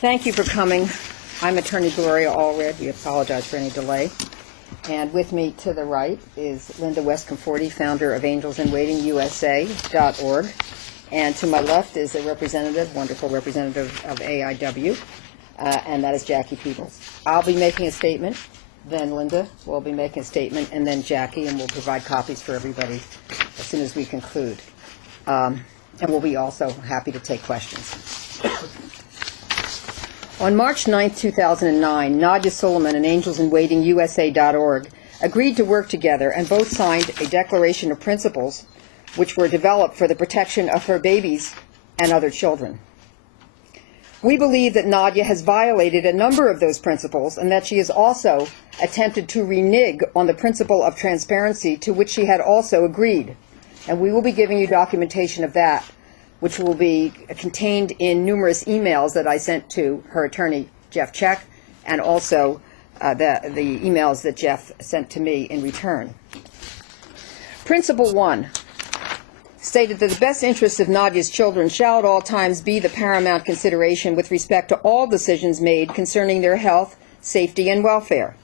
Thank you for coming. I'm attorney Gloria Allred. We apologize for any delay. And with me to the right is Linda West-Conforti, founder of AngelsInWaitingUSA.org. And to my left is a representative, wonderful representative of AIW, and that is Jackie Peebles. I'll be making a statement, then Linda will be making a statement, and then Jackie, and we'll provide copies for everybody as soon as we conclude. And we'll be also happy to take questions. On March 9, 2009, Nadya, Suleman, and AngelsInWaitingUSA.org agreed to work together and both signed a declaration of principles which were developed for the protection of her babies and other children. We believe that Nadya has violated a number of those principles and that she has also attempted to renege on the principle of transparency to which she had also agreed. And we will be giving you documentation of that, which will be contained in numerous emails that I sent to her attorney, Jeff Check, and also the emails that Jeff sent to me in return. Principle 1 stated that the best interests of Nadya's children shall at all times be the paramount consideration with respect to all decisions made concerning their health, safety, and welfare.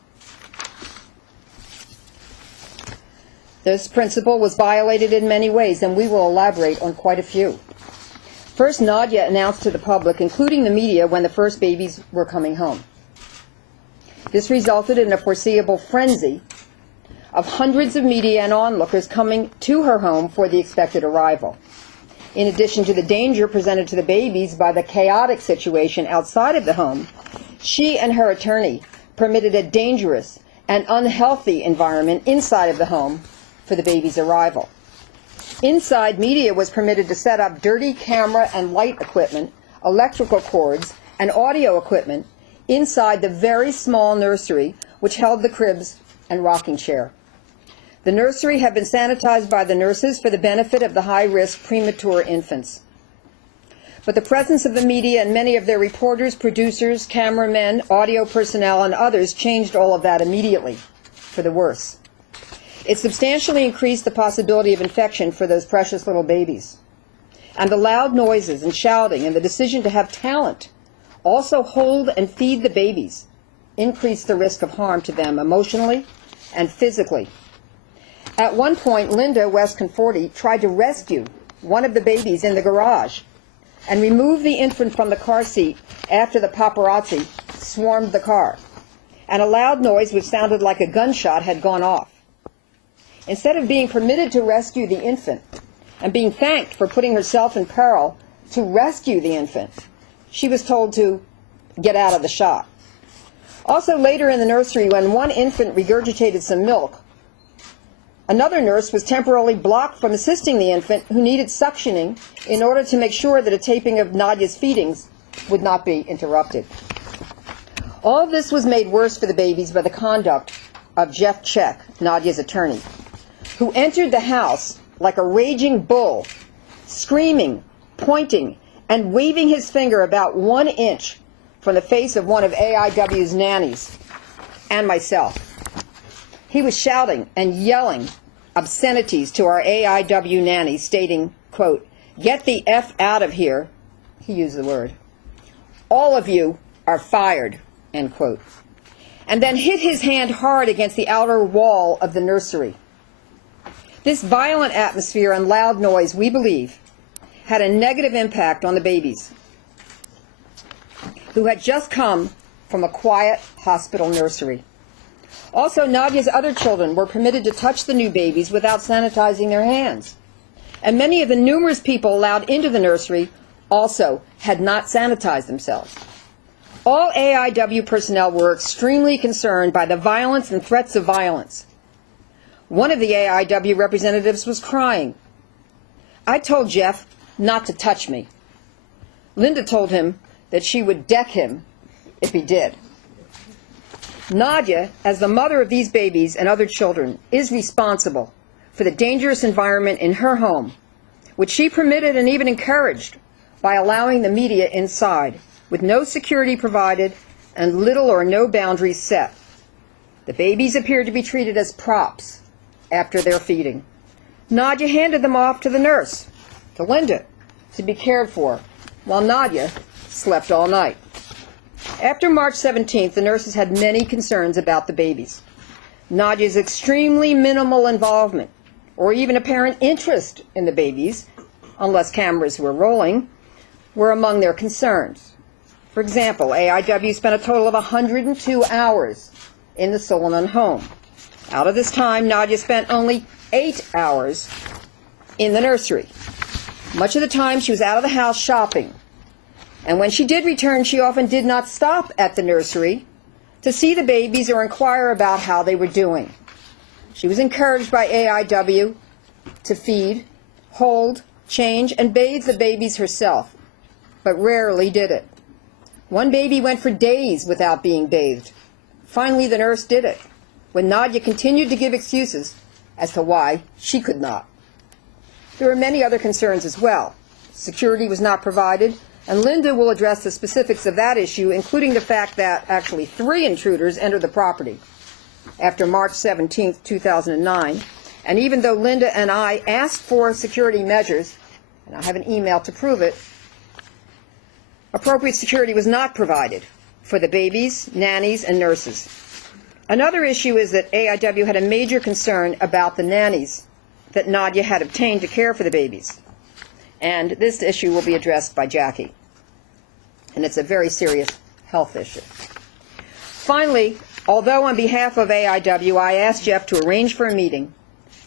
This principle was violated in many ways, and we will elaborate on quite a few. First, Nadya announced to the public, including the media, when the first babies were coming home. This resulted in a foreseeable frenzy of hundreds of media and onlookers coming to her home for the expected arrival. In addition to the danger presented to the babies by the chaotic situation outside of the home, she and her attorney permitted a dangerous and unhealthy environment inside of the home for the baby's arrival. Inside, media was permitted to set up dirty camera and light equipment, electrical cords, and audio equipment inside the very small nursery which held the cribs and rocking chair. The nursery had been sanitized by the nurses for the benefit of the high-risk premature infants. But the presence of the media and many of their reporters, producers, cameramen, audio personnel, and others changed all of that immediately for the worse. It substantially increased the possibility of infection for those precious little babies. And the loud noises and shouting and the decision to have talent also hold and feed the babies increased the risk of harm to them emotionally and physically. At one point, Linda West-Conforti tried to rescue one of the babies in the garage and remove the infant from the car seat after the paparazzi swarmed the car, and a loud noise which sounded like a gunshot had gone off. Instead of being permitted to rescue the infant and being thanked for putting herself in peril to rescue the infant, she was told to get out of the shot. Also later in the nursery, when one infant regurgitated some milk, another nurse was temporarily blocked from assisting the infant who needed suctioning in order to make sure that a taping of Nadya's feedings would not be interrupted. All of this was made worse for the babies by the conduct of Jeff Check, Nadya's attorney, who entered the house like a raging bull, screaming, pointing, and waving his finger about 1 inch from the face of one of AIW's nannies and myself. He was shouting and yelling obscenities to our AIW nanny, stating, quote, "Get the F out of here," he used the word. "All of you are fired," end quote. And then hit his hand hard against the outer wall of the nursery. This violent atmosphere and loud noise, we believe, had a negative impact on the babies, who had just come from a quiet hospital nursery. Also, Nadya's other children were permitted to touch the new babies without sanitizing their hands. And many of the numerous people allowed into the nursery also had not sanitized themselves. All AIW personnel were extremely concerned by the violence and threats of violence. One of the AIW representatives was crying. I told Jeff not to touch me. Linda told him that she would deck him if he did. Nadya, as the mother of these babies and other children, is responsible for the dangerous environment in her home, which she permitted and even encouraged by allowing the media inside, with no security provided and little or no boundaries set. The babies appeared to be treated as props after their feeding. Nadya handed them off to the nurse, to Linda, to be cared for, while Nadya slept all night. After March 17th, the nurses had many concerns about the babies. Nadia's extremely minimal involvement, or even apparent interest in the babies, unless cameras were rolling, were among their concerns. For example, AIW spent a total of 102 hours in the Suleman home. Out of this time, Nadia spent only 8 hours in the nursery. Much of the time, she was out of the house shopping. And when she did return, she often did not stop at the nursery to see the babies or inquire about how they were doing. She was encouraged by AIW to feed, hold, change, and bathe the babies herself, but rarely did it. One baby went for days without being bathed. Finally, the nurse did it, when Nadia continued to give excuses as to why she could not. There were many other concerns as well. Security was not provided, and Linda will address the specifics of that issue, including the fact that actually 3 intruders entered the property after March 17, 2009. And even though Linda and I asked for security measures, and I have an email to prove it, appropriate security was not provided for the babies, nannies, and nurses. Another issue is that AIW had a major concern about the nannies that Nadia had obtained to care for the babies. And this issue will be addressed by Jackie. And it's a very serious health issue. Finally, although on behalf of AIW, I asked Jeff to arrange for a meeting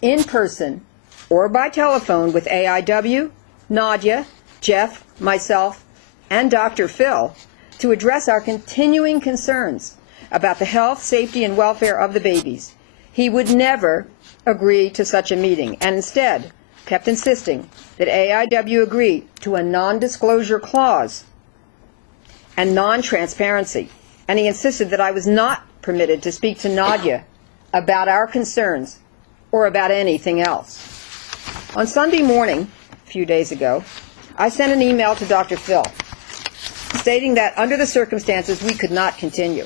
in person or by telephone with AIW, Nadia, Jeff, myself, and Dr. Phil to address our continuing concerns about the health, safety, and welfare of the babies, he would never agree to such a meeting, and instead kept insisting that AIW agree to a non-disclosure clause and non-transparency, and he insisted that I was not permitted to speak to Nadia about our concerns or about anything else. On Sunday morning, a few days ago, I sent an email to Dr. Phil stating that under the circumstances we could not continue.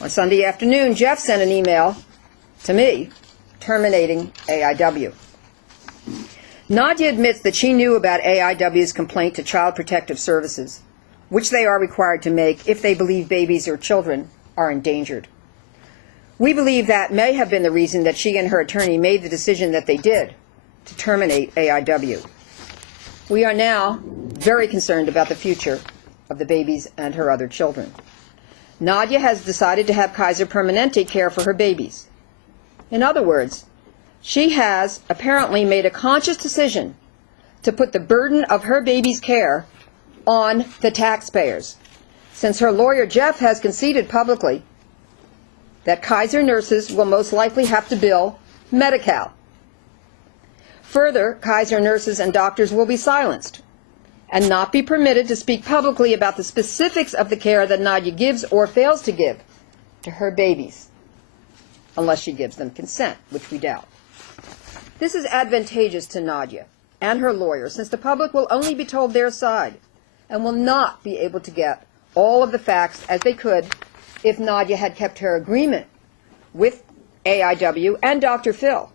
On Sunday afternoon, Jeff sent an email to me terminating AIW. Nadia admits that she knew about AIW's complaint to Child Protective Services, which they are required to make if they believe babies or children are endangered. We believe that may have been the reason that she and her attorney made the decision that they did to terminate AIW. We are now very concerned about the future of the babies and her other children. Nadia has decided to have Kaiser Permanente care for her babies. In other words, she has apparently made a conscious decision to put the burden of her baby's care on the taxpayers, since her lawyer Jeff has conceded publicly that Kaiser nurses will most likely have to bill Medi-Cal. Further, Kaiser nurses and doctors will be silenced and not be permitted to speak publicly about the specifics of the care that Nadia gives or fails to give to her babies, unless she gives them consent, which we doubt. This is advantageous to Nadia and her lawyer, since the public will only be told their side and will not be able to get all of the facts as they could if Nadia had kept her agreement with AIW and Dr. Phil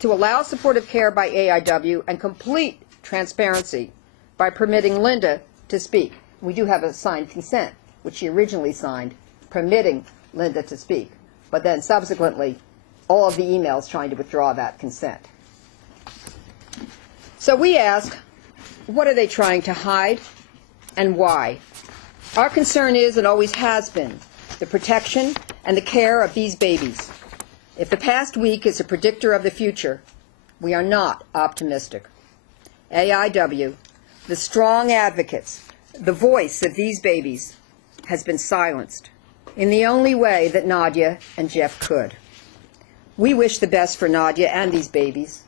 to allow supportive care by AIW and complete transparency by permitting Linda to speak. We do have a signed consent, which she originally signed, permitting Linda to speak, but then subsequently all of the emails trying to withdraw that consent. So we ask, what are they trying to hide and why? Our concern is, and always has been, the protection and the care of these babies. If the past week is a predictor of the future, we are not optimistic. AIW, the strong advocates, the voice of these babies, has been silenced in the only way that Nadia and Jeff could. We wish the best for Nadia and these babies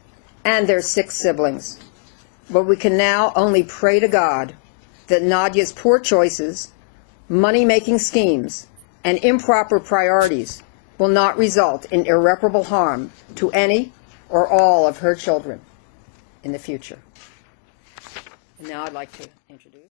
and their 6 siblings, but we can now only pray to God that Nadia's poor choices, money-making schemes, and improper priorities will not result in irreparable harm to any or all of her children in the future. And now I'd like to introduce